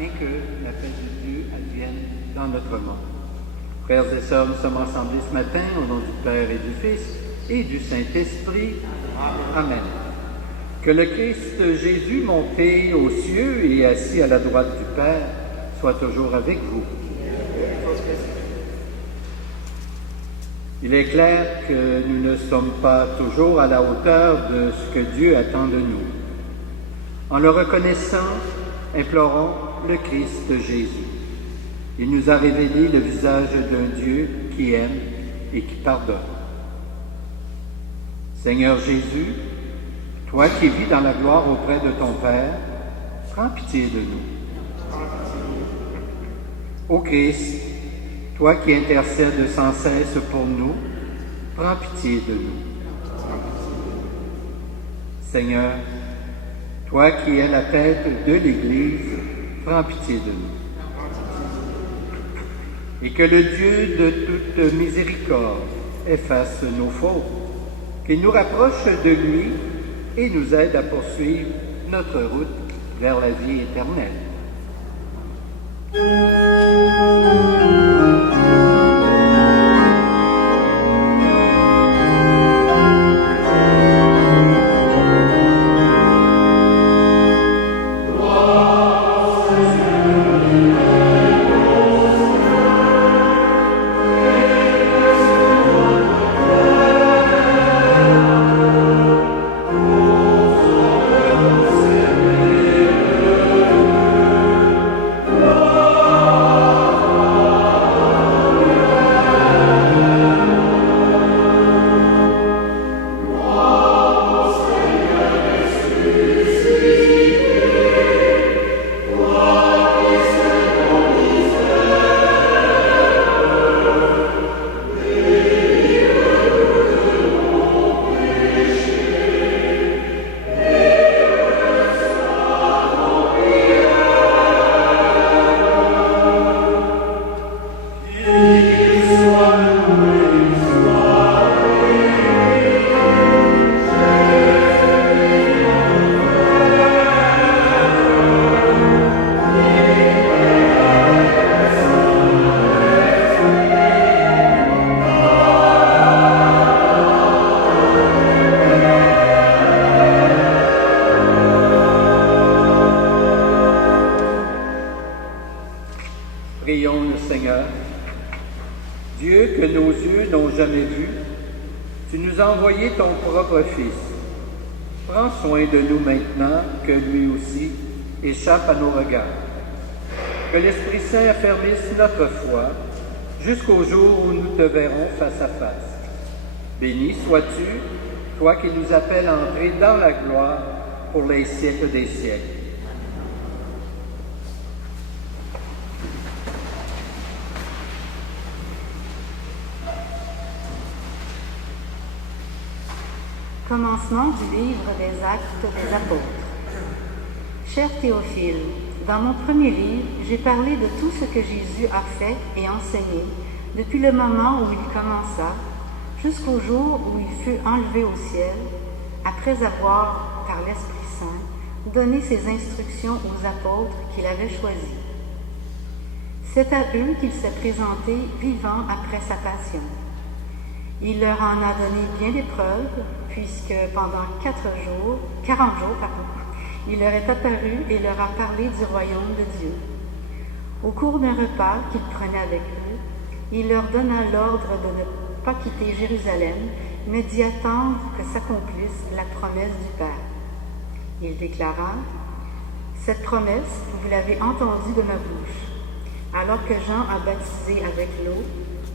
afin que la paix de Dieu advienne dans notre monde. Frères et sœurs, nous sommes rassemblés ce matin au nom du Père et du Fils et du Saint-Esprit. Amen. Que le Christ Jésus, monté aux cieux et assis à la droite du Père, soit toujours avec vous. Il est clair que nous ne sommes pas toujours à la hauteur de ce que Dieu attend de nous. En le reconnaissant, implorons le Christ Jésus. Il nous a révélé le visage d'un Dieu qui aime et qui pardonne. Seigneur Jésus, toi qui vis dans la gloire auprès de ton Père, prends pitié de nous. Ô Christ, toi qui intercèdes sans cesse pour nous, prends pitié de nous. Seigneur, toi qui es la tête de l'Église, prends pitié de nous. Et que le Dieu de toute miséricorde efface nos fautes, qu'il nous rapproche de lui et nous aide à poursuivre notre route vers la vie éternelle. Prions le Seigneur. Dieu que nos yeux n'ont jamais vu, tu nous as envoyé ton propre Fils. Prends soin de nous maintenant que lui aussi échappe à nos regards. Que l'Esprit Saint affermisse notre foi jusqu'au jour où nous te verrons face à face. Béni sois-tu, toi qui nous appelles à entrer dans la gloire pour les siècles des siècles. Commencement du livre des Actes des Apôtres. Cher Théophile, dans mon premier livre, j'ai parlé de tout ce que Jésus a fait et enseigné depuis le moment où il commença jusqu'au jour où il fut enlevé au ciel, après avoir, par l'Esprit Saint, donné ses instructions aux apôtres qu'il avait choisis. C'est à eux qu'il s'est présenté vivant après sa passion. Il leur en a donné bien des preuves, puisque pendant 40 jours, il leur est apparu et leur a parlé du royaume de Dieu. Au cours d'un repas qu'il prenait avec eux, il leur donna l'ordre de ne pas quitter Jérusalem, mais d'y attendre que s'accomplisse la promesse du Père. Il déclara: « Cette promesse, vous l'avez entendue de ma bouche. Alors que Jean a baptisé avec l'eau,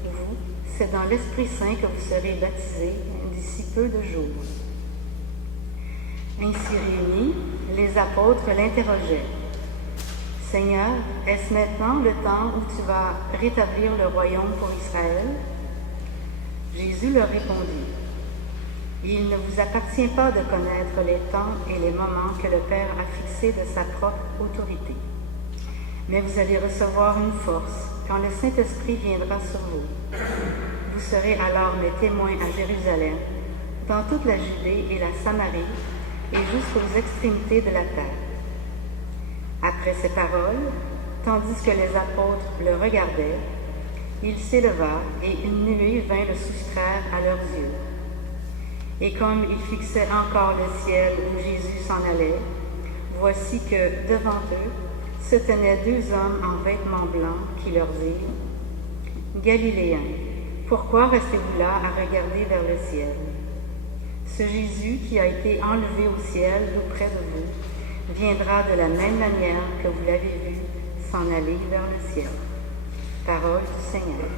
vous, c'est dans l'Esprit Saint que vous serez baptisés d'ici peu de jours. » Ainsi réunis, les apôtres l'interrogeaient. « Seigneur, est-ce maintenant le temps où tu vas rétablir le royaume pour Israël? » Jésus leur répondit: « Il ne vous appartient pas de connaître les temps et les moments que le Père a fixés de sa propre autorité. Mais vous allez recevoir une force quand le Saint-Esprit viendra sur vous. Vous serez alors mes témoins à Jérusalem, dans toute la Judée et la Samarie, et jusqu'aux extrémités de la terre. » Après ces paroles, tandis que les apôtres le regardaient, il s'éleva et une nuée vint le soustraire à leurs yeux. Et comme ils fixaient encore le ciel où Jésus s'en allait, voici que, devant eux, se tenaient deux hommes en vêtements blancs qui leur dirent : « Galiléens, pourquoi restez-vous là à regarder vers le ciel ? Ce Jésus qui a été enlevé au ciel d'auprès de vous viendra de la même manière que vous l'avez vu s'en aller vers le ciel. » Parole du Seigneur.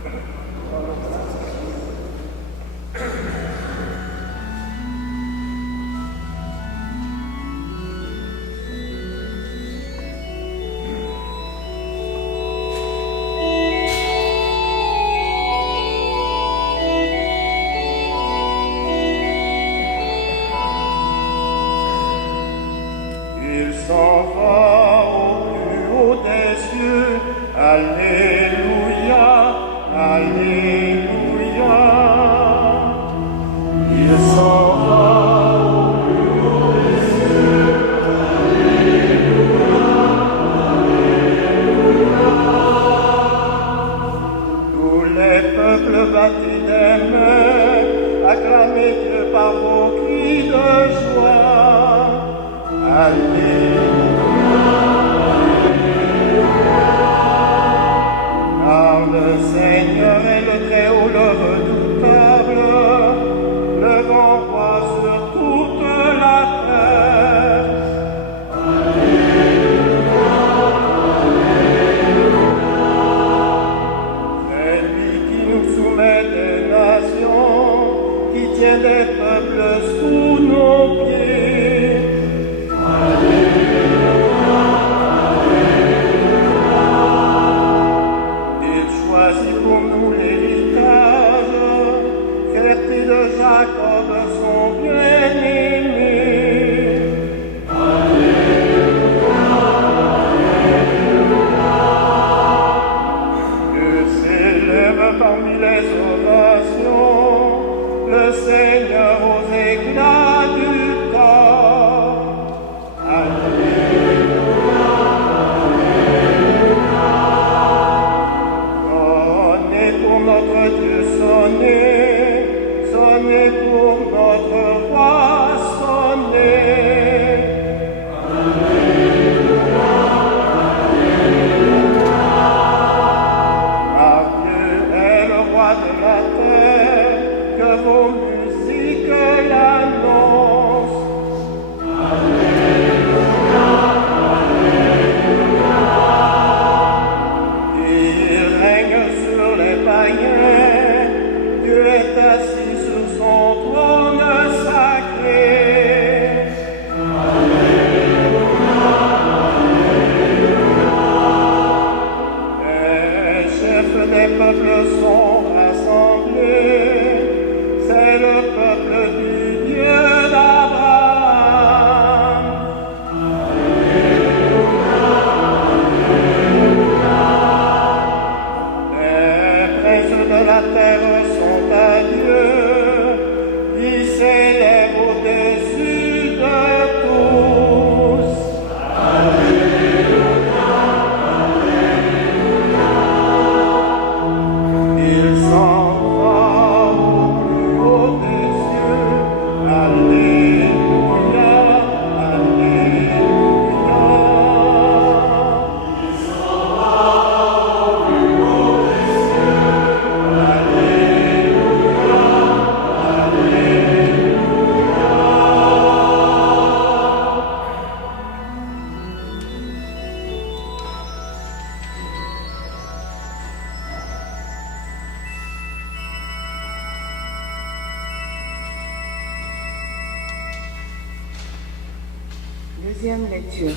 Deuxième lecture.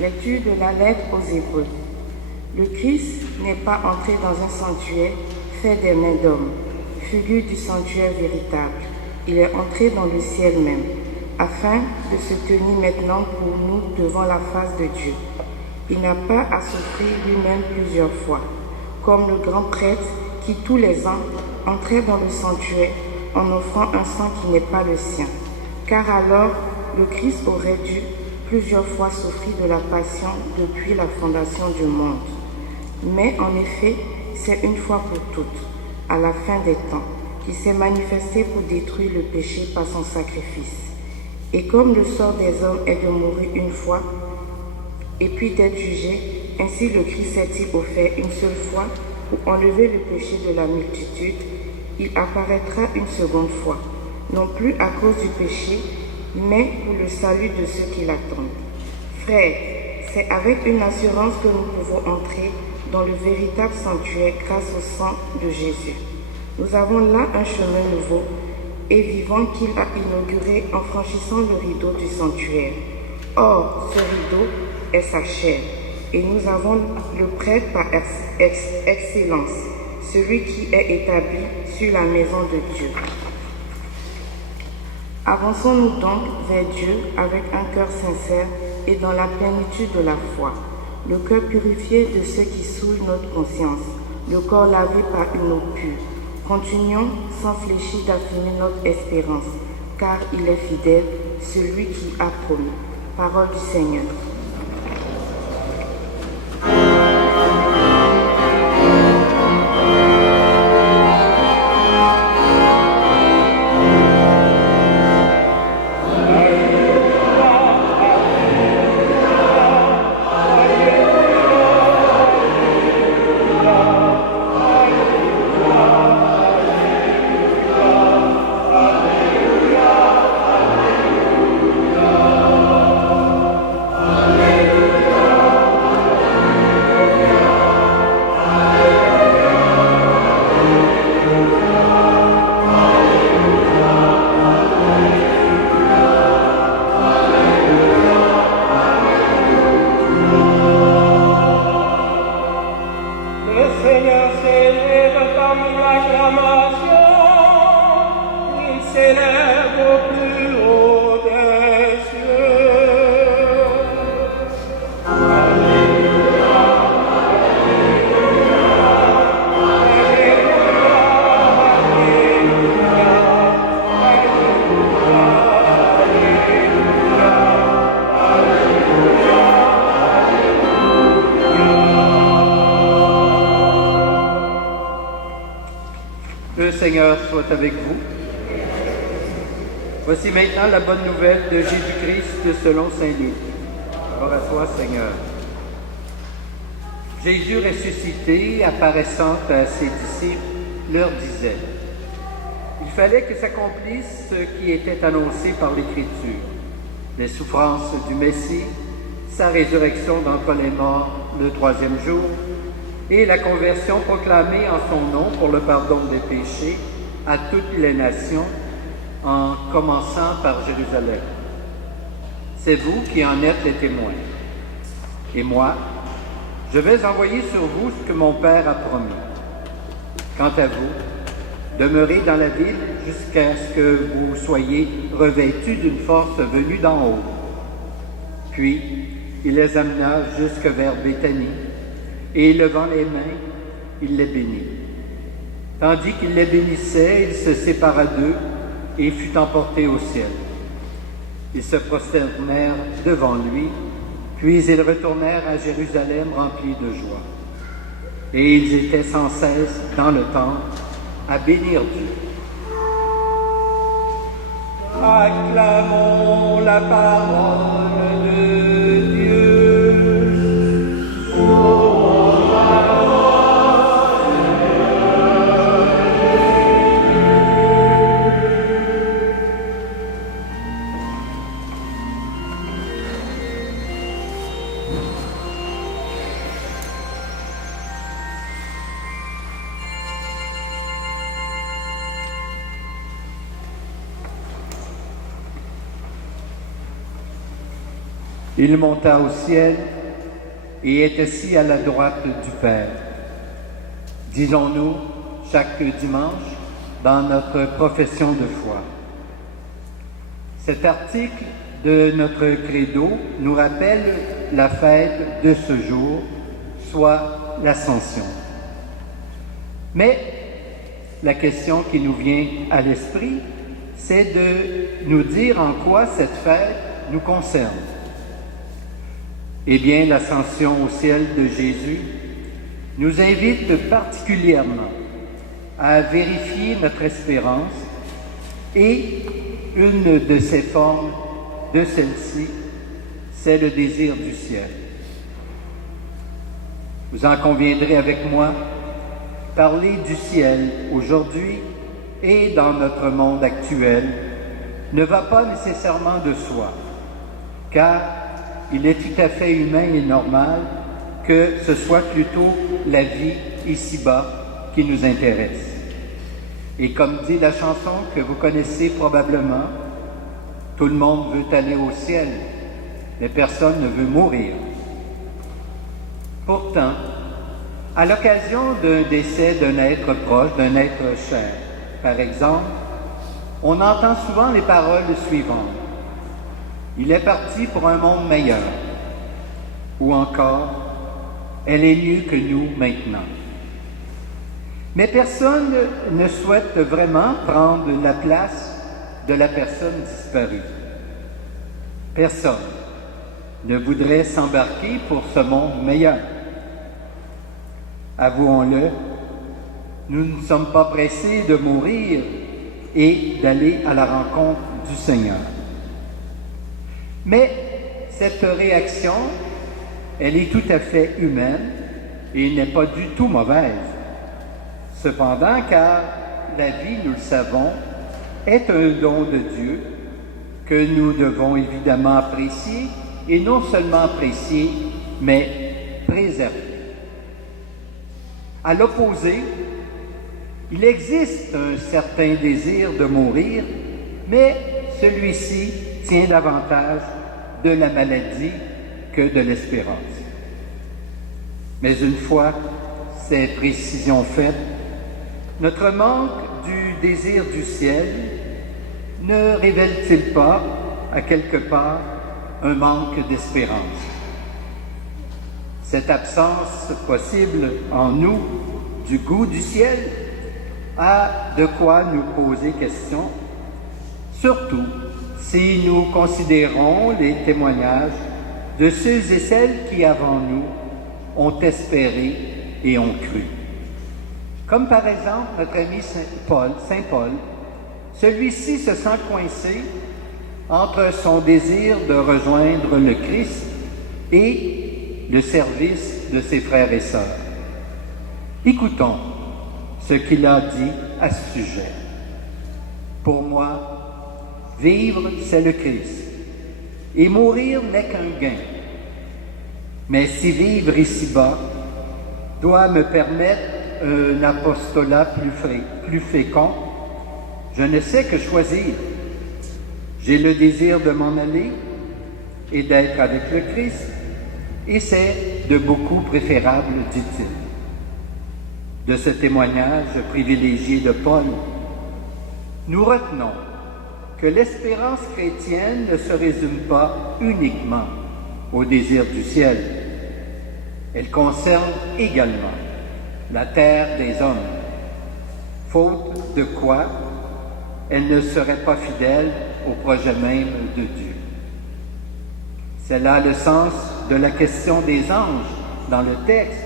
Lecture de la lettre aux Hébreux. Le Christ n'est pas entré dans un sanctuaire fait des mains d'hommes, figure du sanctuaire véritable. Il est entré dans le ciel même, afin de se tenir maintenant pour nous devant la face de Dieu. Il n'a pas à s'offrir lui-même plusieurs fois, comme le grand prêtre qui tous les ans entrait dans le sanctuaire en offrant un sang qui n'est pas le sien. Car alors, le Christ aurait dû plusieurs fois souffrit de la passion depuis la fondation du monde. Mais en effet, c'est une fois pour toutes, à la fin des temps, qui s'est manifesté pour détruire le péché par son sacrifice. Et comme le sort des hommes est de mourir une fois, et puis d'être jugé, ainsi le Christ s'est-il offert une seule fois pour enlever le péché de la multitude. Il apparaîtra une seconde fois, non plus à cause du péché, mais pour le salut de ceux qui l'attendent. Frères, c'est avec une assurance que nous pouvons entrer dans le véritable sanctuaire grâce au sang de Jésus. Nous avons là un chemin nouveau et vivant qu'il a inauguré en franchissant le rideau du sanctuaire. Or, ce rideau est sa chair, et nous avons le prêtre par excellence, celui qui est établi sur la maison de Dieu. Avançons-nous donc vers Dieu avec un cœur sincère et dans la plénitude de la foi, le cœur purifié de ce qui souille notre conscience, le corps lavé par une eau pure. Continuons sans fléchir d'affirmer notre espérance, car il est fidèle, celui qui a promis. Parole du Seigneur. Le Seigneur soit avec vous. Voici maintenant la bonne nouvelle de Jésus-Christ selon saint Luc. Gloire à toi, Seigneur. Jésus ressuscité, apparaissant à ses disciples, leur disait: il fallait que s'accomplisse ce qui était annoncé par l'Écriture, les souffrances du Messie, sa résurrection d'entre les morts le troisième jour, et la conversion proclamée en son nom pour le pardon des péchés à toutes les nations, en commençant par Jérusalem. C'est vous qui en êtes les témoins. Et moi, je vais envoyer sur vous ce que mon Père a promis. Quant à vous, demeurez dans la ville jusqu'à ce que vous soyez revêtus d'une force venue d'en haut. Puis, il les amena jusque vers Béthanie, et levant les mains, il les bénit. Tandis qu'il les bénissait, il se sépara d'eux et fut emporté au ciel. Ils se prosternèrent devant lui, puis ils retournèrent à Jérusalem remplis de joie. Et ils étaient sans cesse dans le temple à bénir Dieu. Acclamons la parole de Dieu. Il monta au ciel et est assis à la droite du Père. Disons-nous chaque dimanche dans notre profession de foi. Cet article de notre credo nous rappelle la fête de ce jour, soit l'Ascension. Mais la question qui nous vient à l'esprit, c'est de nous dire en quoi cette fête nous concerne. Eh bien, l'ascension au ciel de Jésus nous invite particulièrement à vérifier notre espérance et une de ces formes de celle-ci, c'est le désir du ciel. Vous en conviendrez avec moi, parler du ciel aujourd'hui et dans notre monde actuel ne va pas nécessairement de soi, car il est tout à fait humain et normal que ce soit plutôt la vie ici-bas qui nous intéresse. Et comme dit la chanson que vous connaissez probablement, tout le monde veut aller au ciel, mais personne ne veut mourir. Pourtant, à l'occasion d'un décès d'un être proche, d'un être cher, par exemple, on entend souvent les paroles suivantes. Il est parti pour un monde meilleur. Ou encore, elle est mieux que nous maintenant. Mais personne ne souhaite vraiment prendre la place de la personne disparue. Personne ne voudrait s'embarquer pour ce monde meilleur. Avouons-le, nous ne sommes pas pressés de mourir et d'aller à la rencontre du Seigneur. Mais cette réaction, elle est tout à fait humaine et n'est pas du tout mauvaise. Cependant, car la vie, nous le savons, est un don de Dieu que nous devons évidemment apprécier, et non seulement apprécier, mais préserver. À l'opposé, il existe un certain désir de mourir, mais celui-ci tient davantage de la maladie que de l'espérance. Mais une fois ces précisions faites, notre manque du désir du ciel ne révèle-t-il pas, à quelque part, un manque d'espérance? Cette absence possible en nous du goût du ciel a de quoi nous poser question, surtout si nous considérons les témoignages de ceux et celles qui, avant nous, ont espéré et ont cru. Comme par exemple notre ami Saint Paul, celui-ci se sent coincé entre son désir de rejoindre le Christ et le service de ses frères et sœurs. Écoutons ce qu'il a dit à ce sujet. Pour moi, vivre, c'est le Christ, et mourir n'est qu'un gain. Mais si vivre ici-bas doit me permettre un apostolat plus fécond, je ne sais que choisir. J'ai le désir de m'en aller et d'être avec le Christ, et c'est de beaucoup préférable, dit-il. De ce témoignage privilégié de Paul, nous retenons que l'espérance chrétienne ne se résume pas uniquement au désir du ciel. Elle concerne également la terre des hommes, faute de quoi elle ne serait pas fidèle au projet même de Dieu. C'est là le sens de la question des anges dans le texte.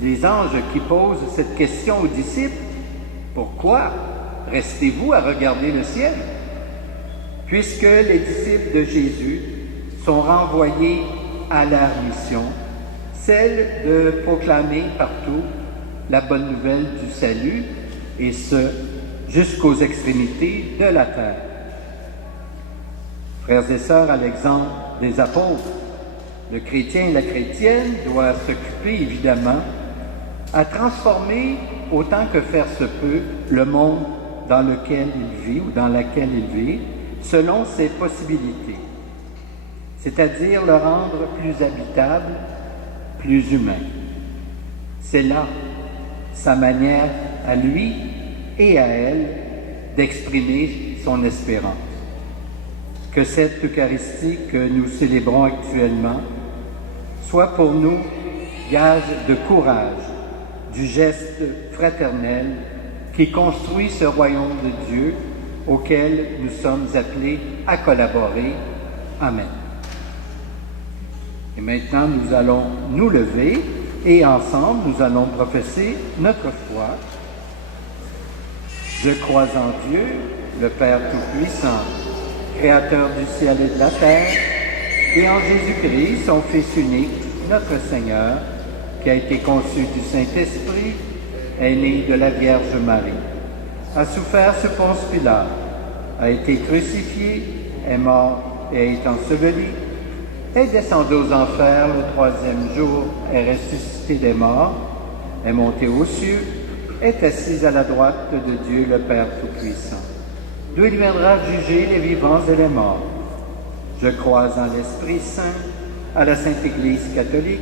Les anges qui posent cette question aux disciples, « Pourquoi restez-vous à regarder le ciel ?» Puisque les disciples de Jésus sont renvoyés à leur mission, celle de proclamer partout la bonne nouvelle du salut, et ce, jusqu'aux extrémités de la terre. Frères et sœurs, à l'exemple des apôtres, le chrétien et la chrétienne doivent s'occuper évidemment à transformer autant que faire se peut le monde dans lequel il vit ou dans laquelle il vit, selon ses possibilités, c'est-à-dire le rendre plus habitable, plus humain. C'est là sa manière à lui et à elle d'exprimer son espérance. Que cette Eucharistie que nous célébrons actuellement soit pour nous gage de courage, du geste fraternel qui construit ce royaume de Dieu auquel nous sommes appelés à collaborer. Amen. Et maintenant, nous allons nous lever et ensemble, nous allons professer notre foi. Je crois en Dieu, le Père Tout-Puissant, Créateur du ciel et de la terre, et en Jésus-Christ, son Fils unique, notre Seigneur, qui a été conçu du Saint-Esprit, est né de la Vierge Marie, a souffert sous Ponce Pilate, a été crucifié, est mort et est enseveli, est descendu aux enfers le troisième jour, est ressuscité des morts, est monté aux cieux, est assis à la droite de Dieu le Père Tout-Puissant, d'où il viendra juger les vivants et les morts. Je crois en l'Esprit Saint, à la Sainte Église catholique,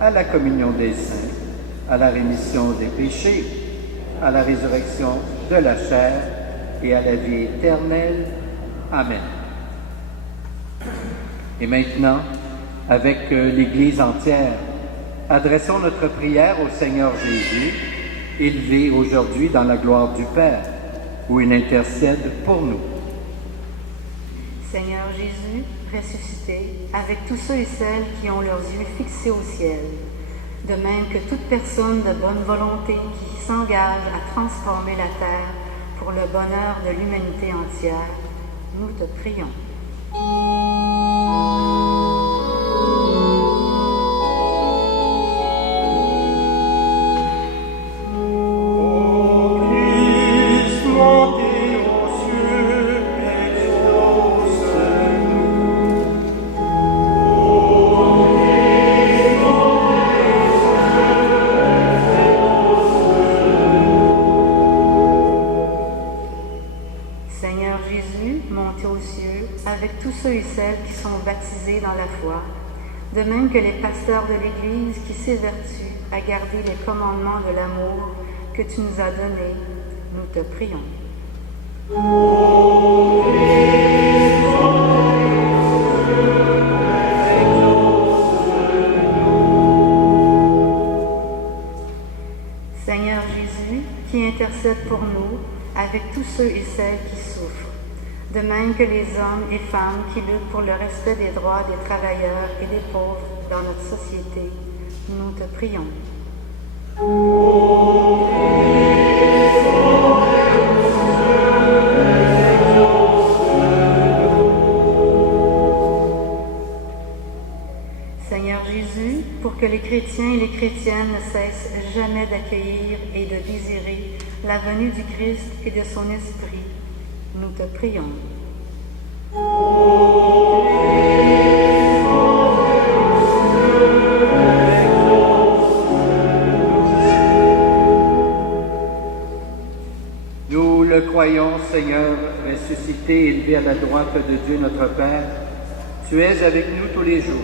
à la communion des saints, à la rémission des péchés, à la résurrection de la chair et à la vie éternelle. Amen. Et maintenant, avec l'Église entière, adressons notre prière au Seigneur Jésus, élevé aujourd'hui dans la gloire du Père, où il intercède pour nous. Seigneur Jésus, ressuscité, avec tous ceux et celles qui ont leurs yeux fixés au ciel, de même que toute personne de bonne volonté qui s'engage à transformer la terre pour le bonheur de l'humanité entière, nous te prions. Ceux et celles qui sont baptisés dans la foi, de même que les pasteurs de l'Église qui s'évertuent à garder les commandements de l'amour que tu nous as donnés, nous te prions. Seigneur Jésus, qui intercède pour nous avec tous ceux et celles qui souffrent, de même que les hommes et femmes qui luttent pour le respect des droits des travailleurs et des pauvres dans notre société, nous te prions. Seigneur Jésus, pour que les chrétiens et les chrétiennes ne cessent jamais d'accueillir et de désirer la venue du Christ et de son Esprit, nous te prions. Nous le croyons, Seigneur, ressuscité et élevé à la droite de Dieu notre Père, tu es avec nous tous les jours.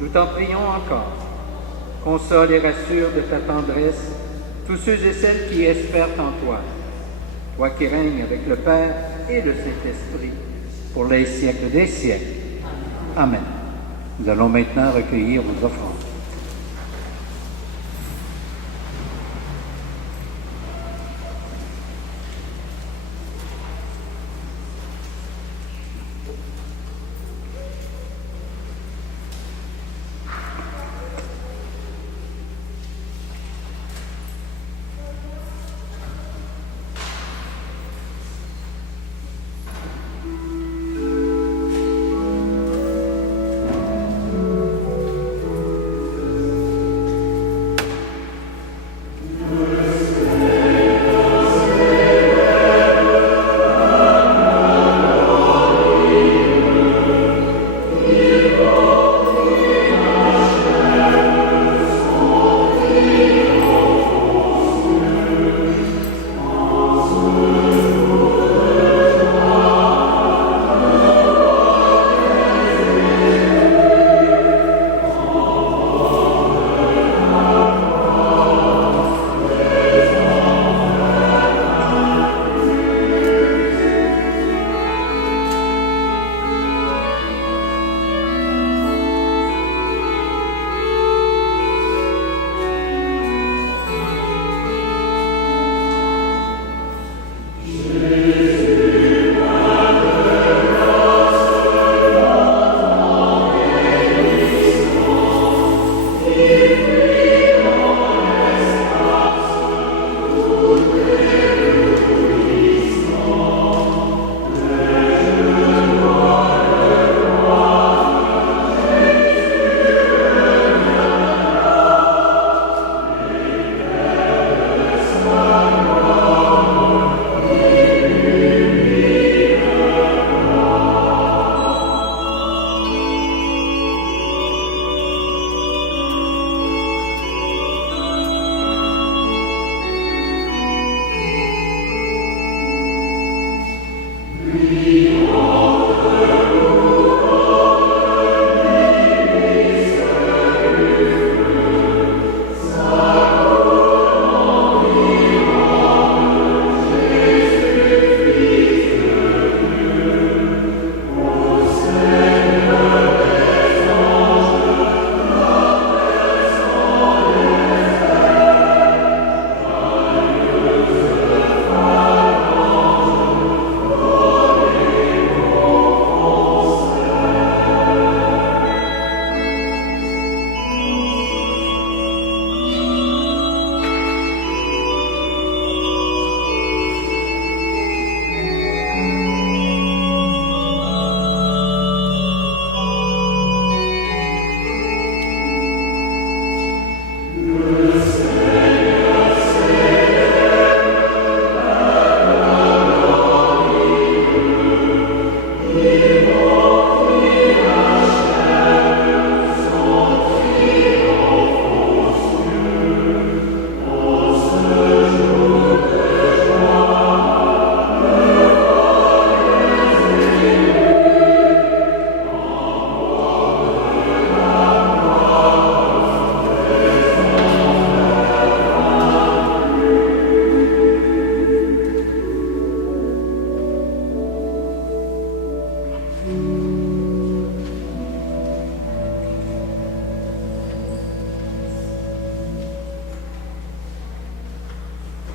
Nous t'en prions encore. Console et rassure de ta tendresse tous ceux et celles qui espèrent en toi. Toi qui règnes avec le Père et le Saint-Esprit, pour les siècles des siècles. Amen. Nous allons maintenant recueillir vos offrandes.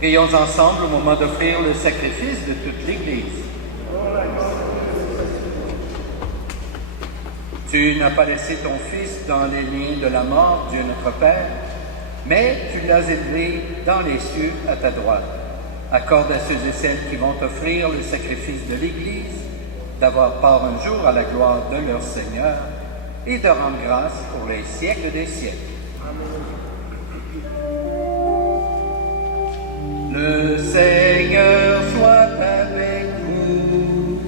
Prions ensemble au moment d'offrir le sacrifice de toute l'Église. Tu n'as pas laissé ton Fils dans les liens de la mort, Dieu notre Père, mais tu l'as élevé dans les cieux à ta droite. Accorde à ceux et celles qui vont offrir le sacrifice de l'Église d'avoir part un jour à la gloire de leur Seigneur et de rendre grâce pour les siècles des siècles. Le Seigneur soit avec vous.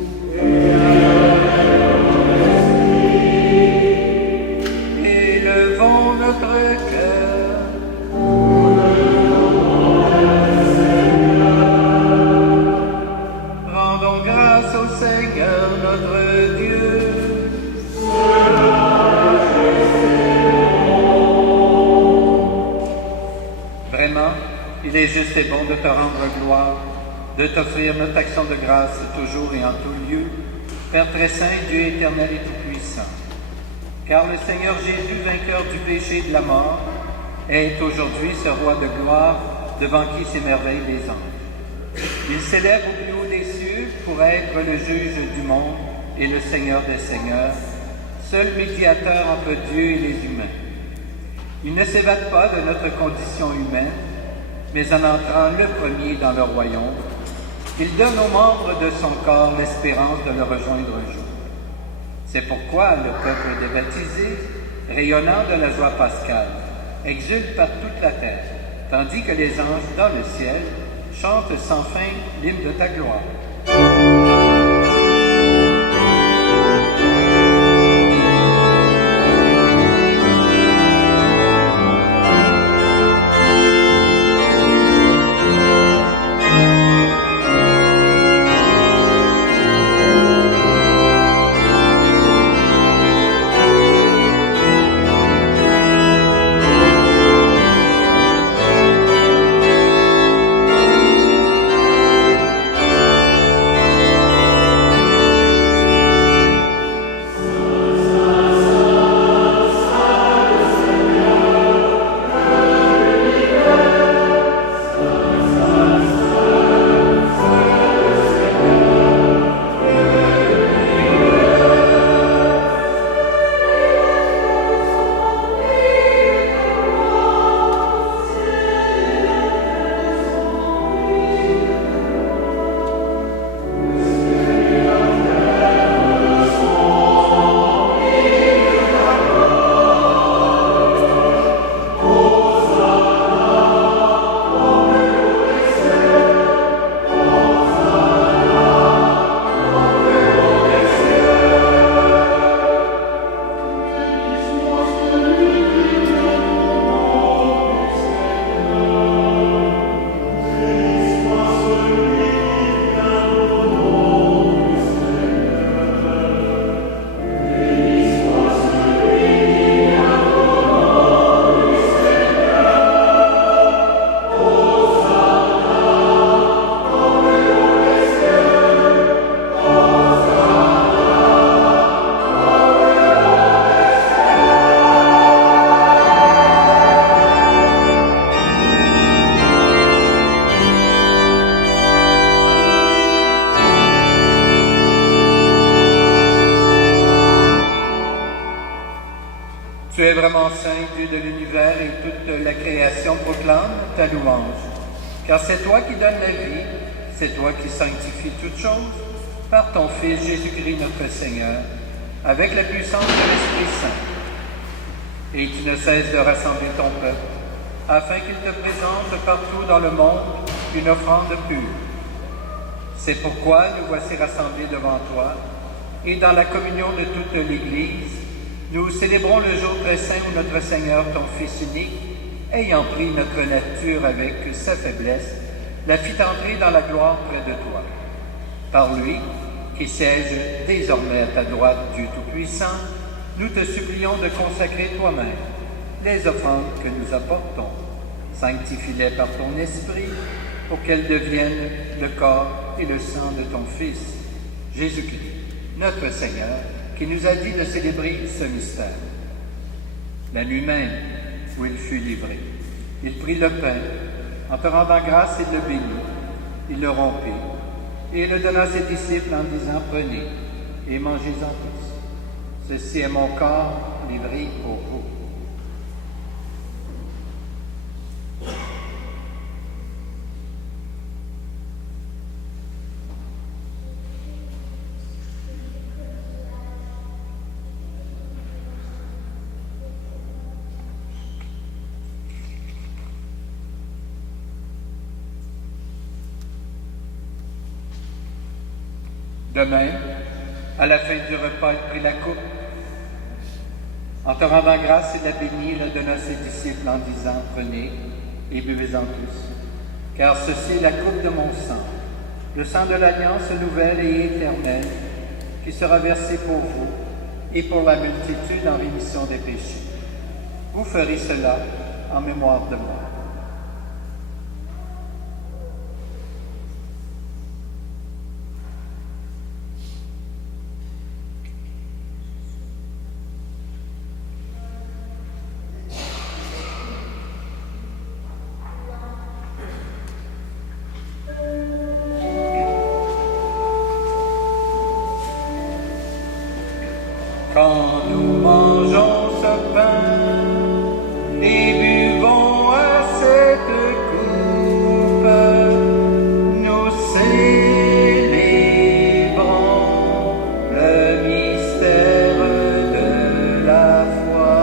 Élevons notre cœur. Rendons grâce au Seigneur notre Dieu. Vraiment, il est juste et bon de te rendre gloire, de t'offrir notre action de grâce toujours et en tout lieu, Père très saint, Dieu éternel et tout-puissant. Car le Seigneur Jésus, vainqueur du péché et de la mort, est aujourd'hui ce roi de gloire devant qui s'émerveillent les anges. Il s'élève au plus haut des cieux pour être le juge du monde et le Seigneur des seigneurs, seul médiateur entre Dieu et les humains. Il ne s'évade pas de notre condition humaine, mais en entrant le premier dans le royaume, il donne aux membres de son corps l'espérance de le rejoindre un jour. C'est pourquoi le peuple des baptisés, rayonnant de la joie pascale, exulte par toute la terre, tandis que les anges dans le ciel chantent sans fin l'hymne de ta gloire. Tu es vraiment saint, Dieu de l'univers, et toute la création proclame ta louange. Car c'est toi qui donnes la vie, c'est toi qui sanctifies toutes choses, par ton Fils Jésus-Christ notre Seigneur, avec la puissance de l'Esprit Saint. Et tu ne cesses de rassembler ton peuple, afin qu'il te présente partout dans le monde une offrande pure. C'est pourquoi nous voici rassemblés devant toi, et dans la communion de toute l'Église, nous célébrons le jour très saint où notre Seigneur, ton Fils unique, ayant pris notre nature avec sa faiblesse, la fit entrer dans la gloire près de toi. Par lui, qui siège désormais à ta droite, Dieu Tout-Puissant, nous te supplions de consacrer toi-même les offrandes que nous apportons. Sanctifie-les par ton Esprit, pour qu'elles deviennent le corps et le sang de ton Fils, Jésus-Christ, notre Seigneur, qui nous a dit de célébrer ce mystère. La nuit même où il fut livré, il prit le pain En te rendant grâce, il le bénit, il le rompit, et il le donna à ses disciples en disant, prenez et mangez-en tous. Ceci est mon corps livré pour vous. Demain, à la fin du repas, il prit la coupe. En te rendant grâce, il la bénit et la donna à ses disciples en disant, prenez et buvez-en tous. Car ceci est la coupe de mon sang, le sang de l'alliance nouvelle et éternelle, qui sera versé pour vous et pour la multitude en rémission des péchés. Vous ferez cela en mémoire de moi. Quand nous mangeons ce pain et buvons à cette coupe, nous célébrons le mystère de la foi.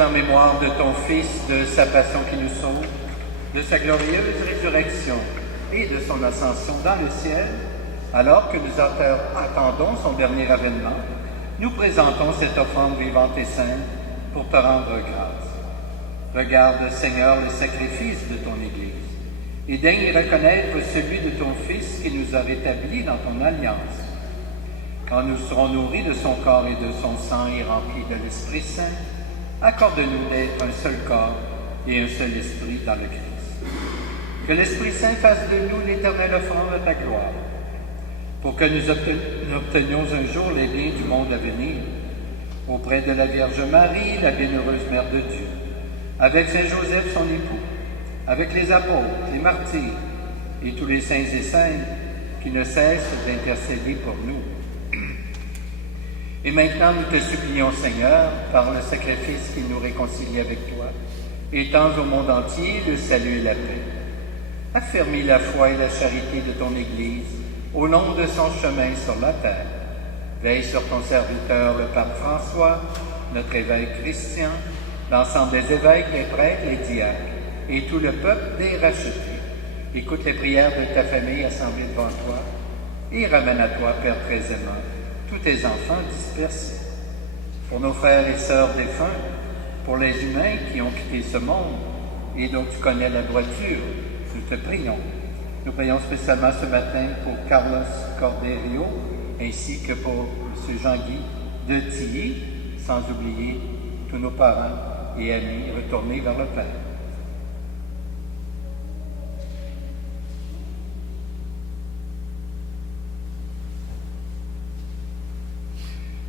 En mémoire de ton Fils, de sa passion qui nous sauve, de sa glorieuse résurrection et de son ascension dans le ciel, alors que nous attendons son dernier avènement, nous présentons cette offrande vivante et sainte pour te rendre grâce. Regarde, Seigneur, le sacrifice de ton Église et daigne reconnaître celui de ton Fils qui nous a rétablis dans ton alliance. Quand nous serons nourris de son corps et de son sang et remplis de l'Esprit Saint, accorde-nous d'être un seul corps et un seul esprit dans le Christ. Que l'Esprit Saint fasse de nous l'éternelle offrande de ta gloire, pour que nous obtenions un jour les biens du monde à venir, auprès de la Vierge Marie, la bienheureuse Mère de Dieu, avec Saint Joseph son époux, avec les apôtres, les martyrs et tous les saints et saintes qui ne cessent d'intercéder pour nous. Et maintenant, nous te supplions, Seigneur, par le sacrifice qui nous réconcilie avec toi, étends au monde entier le salut et la paix. Affermis la foi et la charité de ton Église au long de son chemin sur la terre. Veille sur ton serviteur, le pape François, notre évêque Christian, l'ensemble des évêques, les prêtres, les diacres, et tout le peuple des rachetés. Écoute les prières de ta famille assemblée devant toi, et ramène à toi, Père très aimant, tous tes enfants dispersés. Pour nos frères et sœurs défunts, pour les humains qui ont quitté ce monde et dont tu connais la droiture, nous te prions. Nous prions spécialement ce matin pour Carlos Corderio, ainsi que pour M. Jean-Guy de Tilly, sans oublier tous nos parents et amis retournés vers le Père.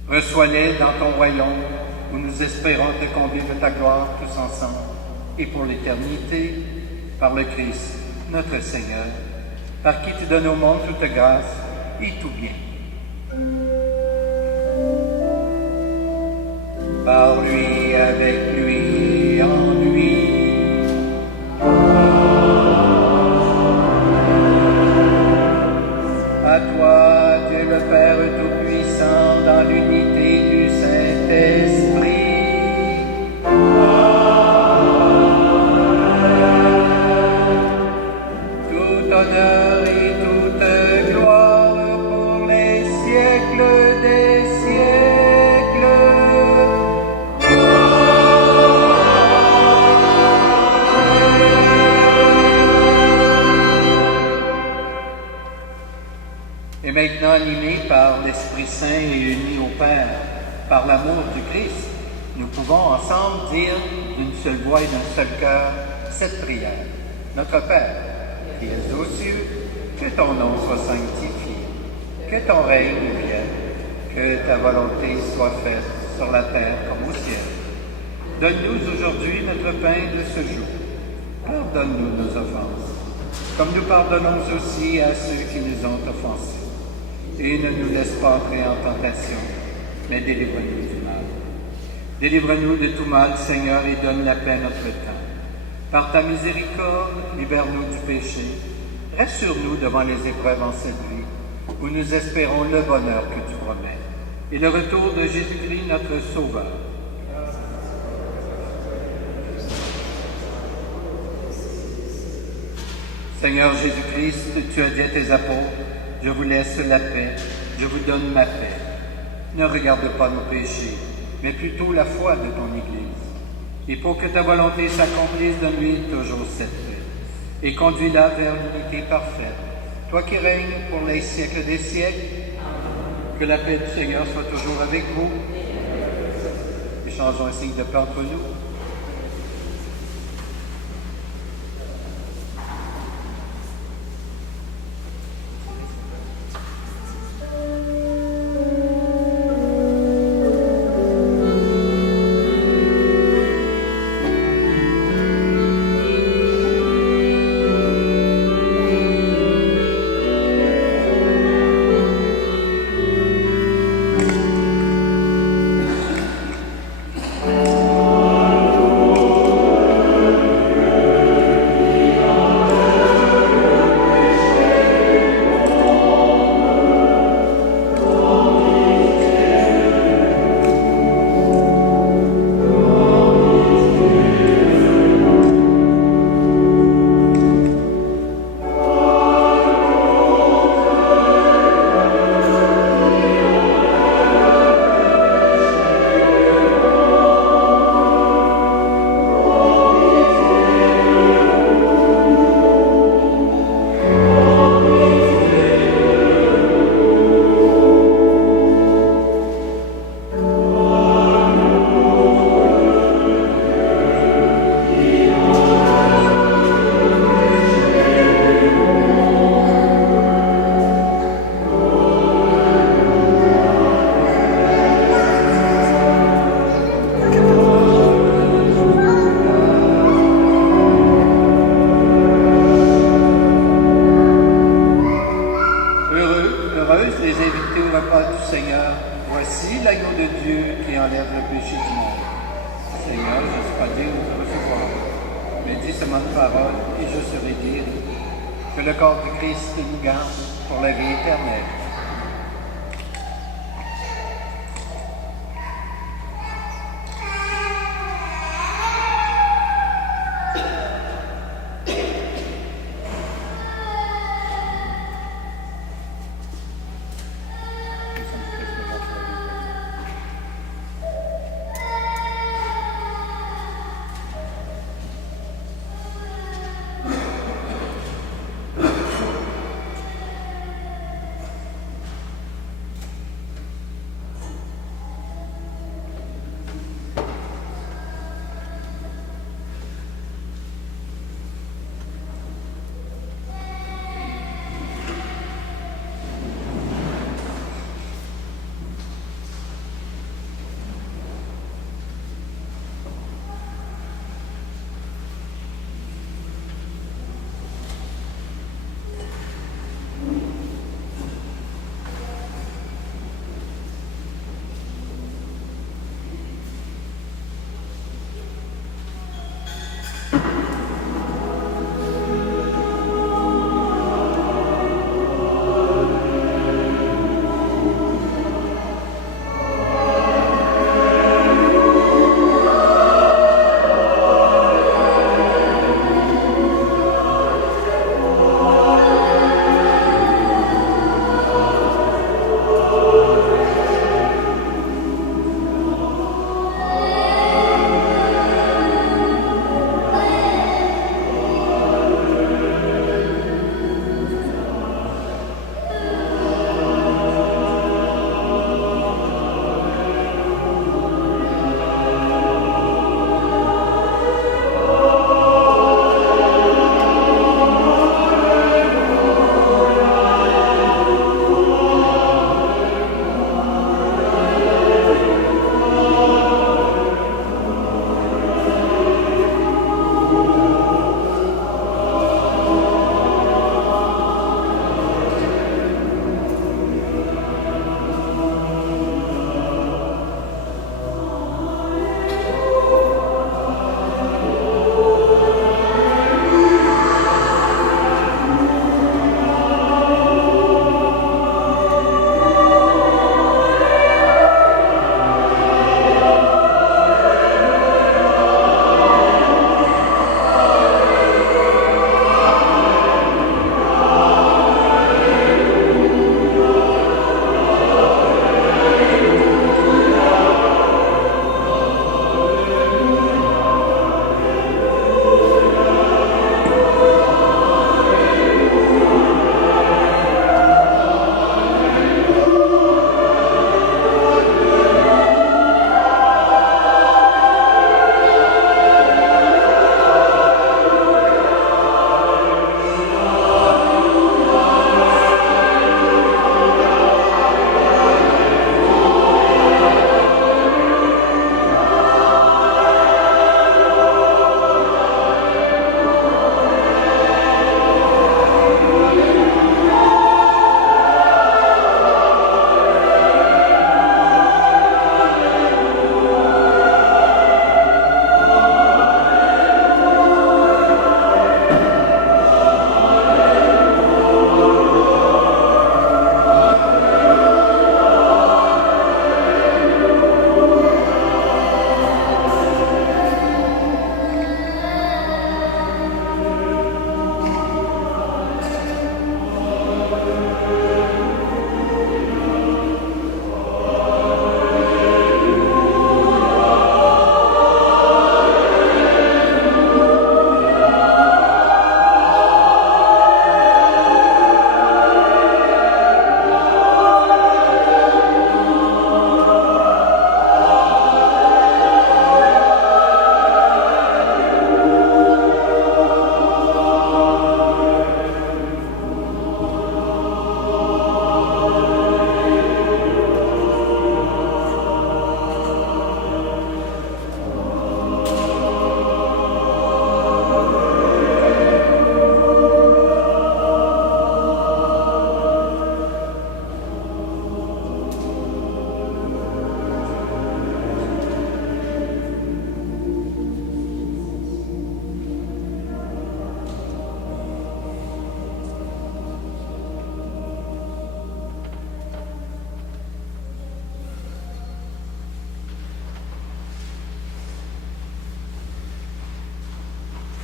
Reçois-les dans ton royaume, où nous espérons te conduire de ta gloire tous ensemble, et pour l'éternité, par le Christ, notre Seigneur, par qui tu donnes au monde toute grâce et tout bien. Par lui, avec lui, en lui. À toi, Dieu le Père Tout-Puissant, dans l'unité du Saint-Esprit. Tout honneur et toute gloire pour les siècles des siècles. animés par l'Esprit Saint et unis au Père par l'amour du Christ, nous pouvons ensemble dire d'une seule voix et d'un seul cœur cette prière. Notre Père, qui es aux cieux, que ton nom soit sanctifié, que ton règne vienne, que ta volonté soit faite sur la terre comme au ciel. Donne-nous aujourd'hui notre pain de ce jour. Pardonne-nous nos offenses, comme nous pardonnons aussi à ceux qui nous ont offensés. Et ne nous laisse pas entrer en tentation, mais délivre-nous du mal. Délivre-nous de tout mal, Seigneur, et donne la paix à notre temps. Par ta miséricorde, libère-nous du péché. Rassure-nous devant les épreuves en cette vie, où nous espérons le bonheur que tu promets, et le retour de Jésus-Christ, notre Sauveur. Seigneur Jésus-Christ, tu as dit à tes apôtres, « Je vous laisse la paix, je vous donne ma paix. Ne regarde pas nos péchés, mais plutôt la foi de ton Église. Et pour que ta volonté s'accomplisse, donne-lui toujours cette paix, et conduis-la vers l'unité parfaite. Toi qui règnes pour les siècles des siècles, que la paix du Seigneur soit toujours avec vous. Échangeons un signe de paix entre nous.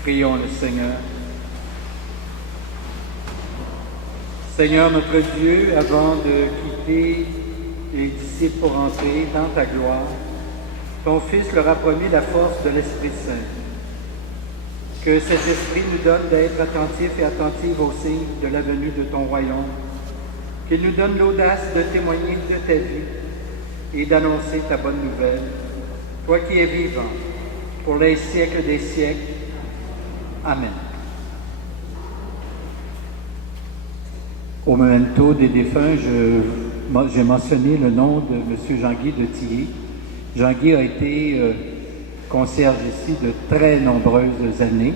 Prions le Seigneur. Seigneur notre Dieu, avant de quitter les disciples pour entrer dans ta gloire, ton Fils leur a promis la force de l'Esprit Saint. Que cet Esprit nous donne d'être attentifs et attentives aux signes de la venue de ton royaume. Qu'il nous donne l'audace de témoigner de ta vie et d'annoncer ta bonne nouvelle, toi qui es vivant, pour les siècles des siècles. Amen. Au memento des défunts, j'ai mentionné le nom de M. Jean-Guy de Tilly. Jean-Guy a été concierge ici de très nombreuses années.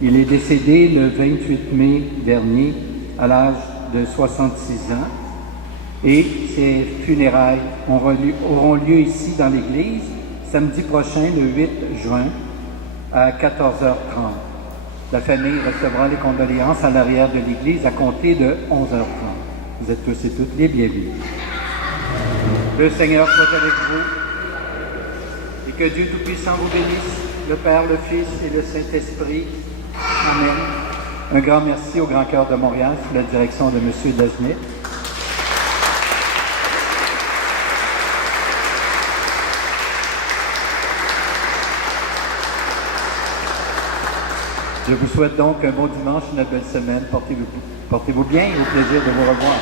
Il est décédé le 28 mai dernier à l'âge de 66 ans et ses funérailles auront lieu ici dans l'église samedi prochain, le 8 juin, à 14h30. La famille recevra les condoléances à l'arrière de l'église à compter de 11h30. Vous êtes tous et toutes les bienvenus. Le Seigneur soit avec vous et que Dieu Tout-Puissant vous bénisse, le Père, le Fils et le Saint-Esprit. Amen. Un grand merci au Grand Chœur de Montréal sous la direction de M. Desmet. Je vous souhaite donc un bon dimanche, une belle semaine. Portez-vous bien et au plaisir de vous revoir.